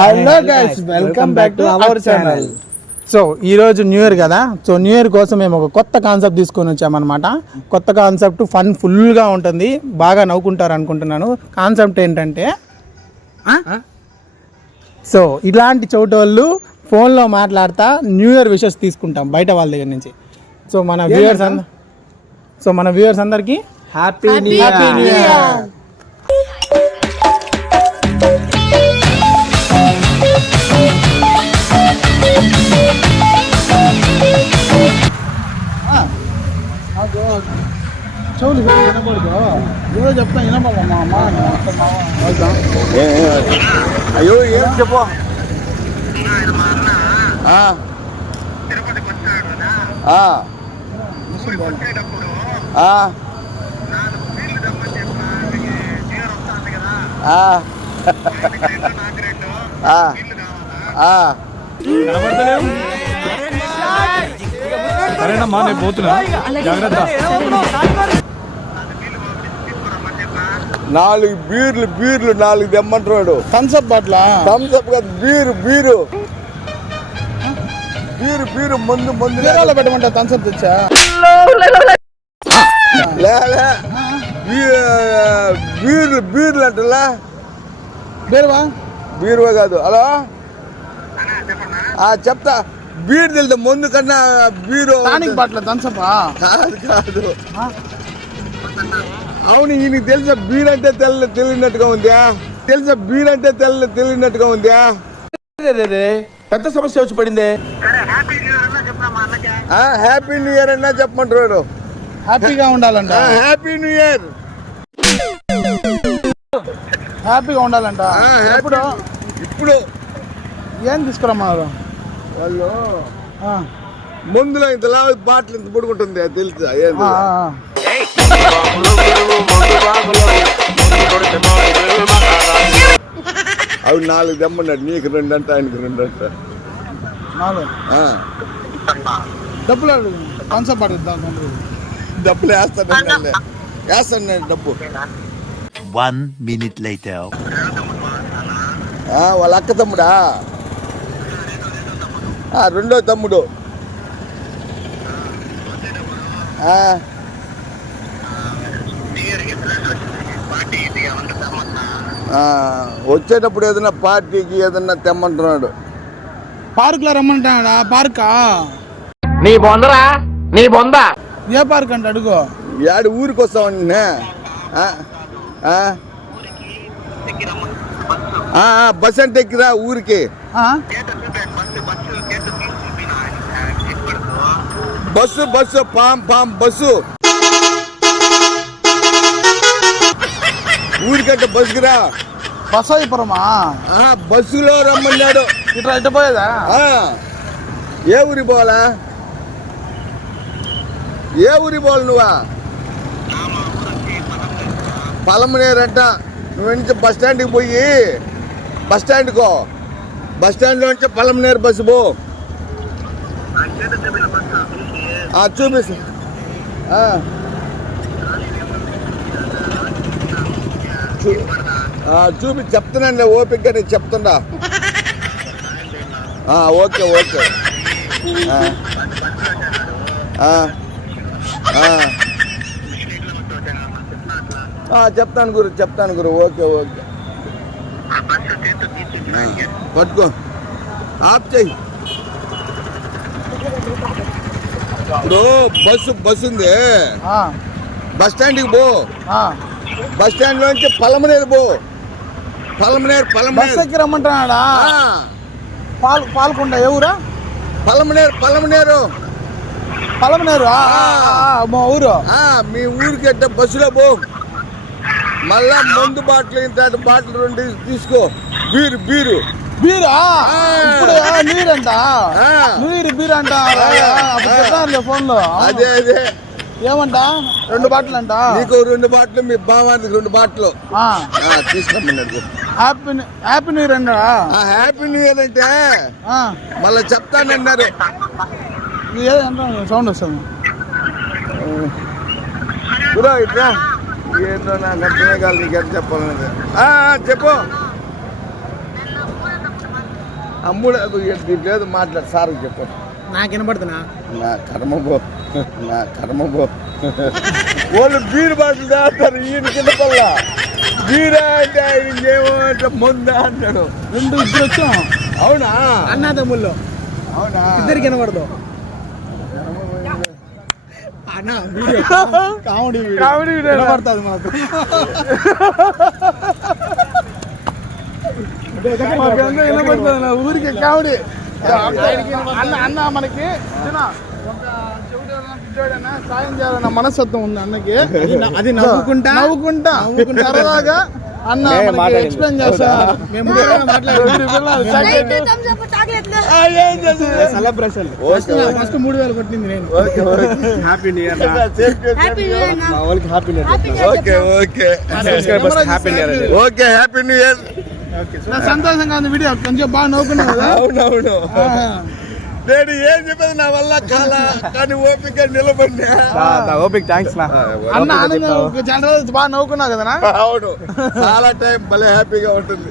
Hello guys, welcome back to our channel. So ఈరోజు new year కదా, so new year కోసం మేము ఒక కొత్త కాన్సెప్ట్ తీసుకొని వచ్చామన్నమాట. కొత్త కాన్సెప్ట్ ఫన్ ఫుల్గా ఉంటుంది, బాగా నవ్వుకుంటారు అనుకుంటున్నాను. కాన్సెప్ట్ ఏంటంటే సో ఇలాంటి చోటోళ్ళు ఫోన్లో మాట్లాడతా న్యూ ఇయర్ విషెస్ తీసుకుంటాం బయట వాళ్ళ దగ్గర నుంచి. సో మన వ్యూవర్స్ అందరికీ హ్యాపీ న్యూ ఇయర్. చెవులు వినపడదు, ఏదో చెప్తా వినపడమ్మా. అయ్యో ఏం చెప్పు. సరేనమ్మా, నేను పోతున్నా, జాగ్రత్త. 4 బీర్లు 4 తెమ్మంటున్నాడు. థమ్స్అప్ బాట్ల, థమ్స్అప్ కాదు, బీరు ముందు పెట్టమంటా. థమ్స్అప్ తెచ్చా బీర్లు అంటలా. బీరువా కాదు. హలో చెప్తా. బీరు తెలుసు ముందు కన్నా బీరు బాట్ల థమ్స్అప్ కాదు. అవును, ఈయనకి తెలుసా బీర్ అంటే తెలియనట్టుగా ఉందా? తెలుసా బీర్ అంటే తెలియనట్టుగా ఉందా? పెద్ద సమస్య వచ్చి పడింది. హ్యాపీ న్యూ ఇయర్ అన్నా చెప్పమంటారు. హ్యాపీగా ఉండాలంట. Happy new year. హ్యాపీగా ఉండాలంట. ఇప్పుడు ఏం తీసుకురమ్మన్నారు వాళ్ళు? ముందులో ఇంతలా బాటిల్ ఇంత పుడుకుంటుంది, తెలుసా? అవి 4 తెమ్మన్నాడు. నీకు 2 అంట, ఆయనకి 2 అంట. 4 డబ్బులు థమ్స్అప్ బాటిల్ డబ్బులు వేస్తాను నేను డబ్బు. 1 minute later. వాళ్ళ అక్క తమ్ముడా? రెండో తమ్ముడు. వచ్చేటప్పుడు ఏదైనా పార్టీకి ఏదన్నా తెమ్మంటున్నాడు. పార్క్ లో రమ్మంటాడా? పార్కా? నీ బొందరా, నీ బొంద. ఏ పార్క్ అంటే అడుగు. యాడు ఊరికి వస్తామండి. బస్ అంటే ఎక్కిరా ఊరికి. బస్సు పాం బస్సు. ఊరికంటే బస్సుకిరా. బస్ అయిపోరమా? బస్సులో రమ్మన్నాడు. ఇట్లా ఇట్ట పోయేదా? ఏ ఊరి పోవాలా? ఏ ఊరి పోవాలి నువ్వా? పలమనేరంట. నువ్వు నుంచి బస్ స్టాండ్కి పోయి బస్ స్టాండ్లో నుంచి పలమనేరు బస్సు పో. చూపిస్తా. చెప్తున్నాను ఓపికగా, నేను చెప్తుండా. ఓకే చెప్తాను గురు. ఓకే పట్టుకో, ఆప్ చెయ్యి. ఇప్పుడు బస్సు ఉంది, బస్ స్టాండ్కి పో. బస్ స్టాండ్ నుంచి పలమనేరు పో. పలమనేరు బస్ ఎక్కి రమ్మంటున్నాడా? పాల్కొండ. ఏ ఊరా? పలమనేరు మా ఊరు. మీ ఊరికి అంటే బస్సులో పో. మళ్ళా మందు బాటిల్ ఇంత బాటిల్ 2 తీసుకో. బీరు ఇప్పుడు నీరంట. బీర్ అంట ఫోన్ లో. అదే ఏమంట? 2 బాటిల్ అంట. నీకు 2 బాటిల్, మీ బావానికి 2 బాటిల్ తీసుకోమన్నాడు. హ్యాపీ న్యూ ఇయర్ అన్నా. హ్యాపీ న్యూ ఇయర్ అంటే మళ్ళీ చెప్తానన్నారు. సౌండ్ వస్తుంది. ఇట్లా ఏంటో నాకు అర్థమే కాదు. నీకు ఎంత చెప్పాలనేది చెప్పు. అమ్ముడు లేదు మాట్లాడు సార్ చెప్పు. నాకు వినపడుతున్నా నా కర్మ పో వాళ్ళు బీరు బాటలు తాగుతారు ఈయన కింద పల్ల బీరా అంటే ఆయన ఏమంటే ముందా అంటాడు. ఇద్దరు వచ్చాం. అవునా అన్నా తమ్ముళ్ళు అవునా ఇద్దరికి వినపడదు. అన్నా కామెడీ వినపడుతుంది మాకు. వినపడుతుంది ఊరికి కామెడీ. అన్న మనకి సాయం చేయాలన్న మనస్తత్వం ఉంది అన్నకి. అది నవ్వుకుంటా నవ్వుకుంటా సరదాగా అన్న ఎక్స్ప్లెయిన్ చేస్తా. సెలబ్రేషన్ ఫస్ట్ 3000 కొట్టింది నేను. Happy new year. Okay happy new year. సంతోషంగా ఉంది వీడియో. కొంచెం బాగా నవ్వుకున్నావు కదా. అవునవును నేను ఏం చెప్పేది నా వల్ల కాల కానీ ఓపిక నిలబడినా. ఓపిక థ్యాంక్స్ నా అన్న. చాలా రోజులు బాగా నవ్వుకున్నావు కదా. అవును చాలా టైం భలే హ్యాపీగా ఉంటుంది.